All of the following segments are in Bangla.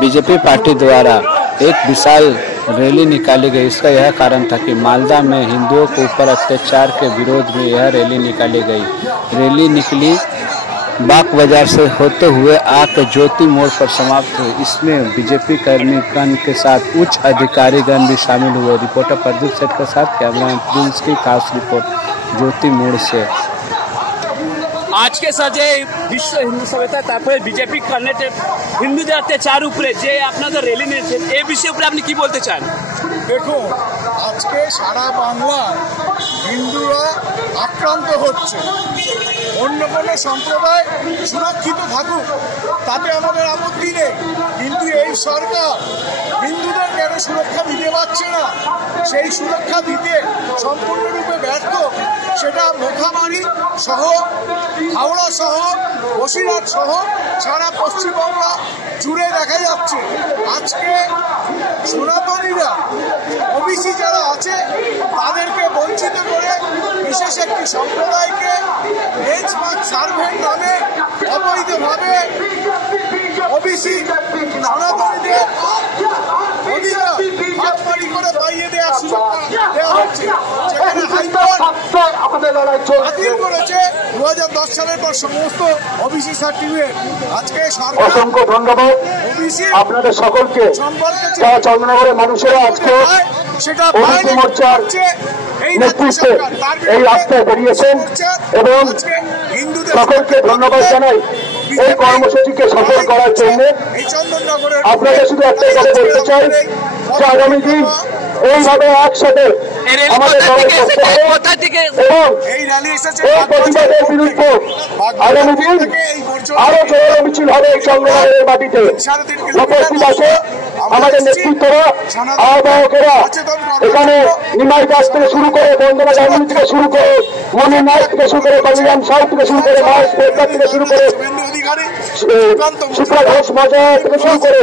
बीजेपी पार्टी द्वारा एक विशाल रैली निकाली गई। इसका यह कारण था कि मालदा में हिंदुओं के ऊपर अत्याचार के विरोध में यह रैली निकाली गई। रैली निकली बाग बाजार से होते हुए आकर ज्योति मोड़ पर समाप्त हुई। इसमें बीजेपी कर्मीगण के साथ उच्च अधिकारीगण भी शामिल हुए। रिपोर्टर प्रदीप सेठ के साथ कैमरा प्रिंस की खास रिपोर्ट ज्योति मोड़ से। আজকে যে বিশ্ব হিন্দু সভ্যতা তারপরে বিজেপি কারণে হিন্দুদের অত্যাচার উপরে যে আপনাদের র্যালি নিয়েছেন এই বিষয়ে উপরে আপনি কি বলতে চান? দেখুন, আজকে সারা বাংলায় হিন্দুরা আক্রান্ত হচ্ছে। অন্য কোনো সম্প্রদায় সুরক্ষিত থাকুক তাতে আমাদের আপত্তি নেই, কিন্তু এই সরকার হিন্দুদের কেন সুরক্ষা দিতে পারছে না, সেই সুরক্ষা দিতে সম্পূর্ণরূপে ব্যর্থ। সেটা মোখামারি সহ, হাওড়া সহ, বসিরহাট সহ সারা পশ্চিমবাংলা জুড়ে দেখা যাচ্ছে। আজকে সনাতনীরা ওবিসি যারা আছে তাদেরকে বঞ্চিত করে বিশেষ একটি সম্প্রদায়কে বেঞ্চমার্ক সার্ভের নামে অবৈধভাবে ওবিসি সনাতনীদের অধিকার হাতমারি করে পাইয়ে দেওয়ার সুযোগ দেওয়া হচ্ছে। সেখানে হাইকোর্ট বাতিল করেছে 2010 সালের পর সমস্ত ওবিসি সার্টিফিকেট। আজকে সরকার অসংখ্য ধন্যবাদ আপনাদের সকলকে। চন্দ্রনগরের মানুষেরা আজকে ওবিসি মোর্চার নেতৃত্বে এই রাস্তায় বেরিয়েছেন এবং সকলকে ধন্যবাদ জানাই এই কর্মসূচিকে সফল করার জন্য। আপনাদের শুধু একটাই কথা বলতে চাই যে আগামী দিন এইভাবে একসাথে আমাদের এবং এই প্রতিবাদের বিরুদ্ধে আগামী দিন আরো জোরালো মিছিল হবে এই চন্দ্রনগরের মাটিতে। উপস্থিত আছে আমাদের নেতৃত্বরা, আহ্বায়কেরা, এখানে নিমাই দাস থেকে শুরু করে, বন্দনা গাঙ্গুলি থেকে শুরু করে, মনির নায়ক থেকে শুরু করে, কল্যাণ সাউ থেকে শুরু করে, মহেশ পেটকার থেকে শুরু করে, শিপ্রা ঘোষ মজা থেকে শুরু করে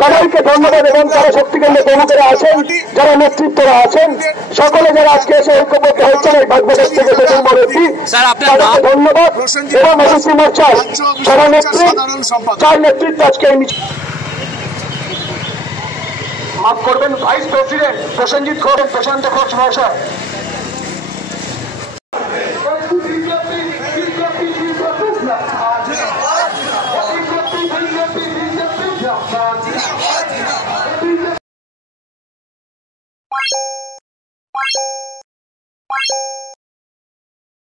সবাইকে ধন্যবাদ। এবং যারা শক্তিকেন্দ্রে প্রমুখরা আছেন, যারা নেতৃত্বরা আছেন, সকলে যারা আজকে এসে ঐক্যবদ্ধ হচ্ছেন এই বাগবাজার থেকে বেতনমূর্তি, তাদেরকে ধন্যবাদ। এবং ওবিসি মোর্চার সভানেত্রী, চার নেতৃত্ব আজকে এই মিছিল। মাফ করবেন, ভাইস প্রেসিডেন্ট প্রসেনজিৎ ঘোষ, প্রশান্ত ঘোষ মহাশয়।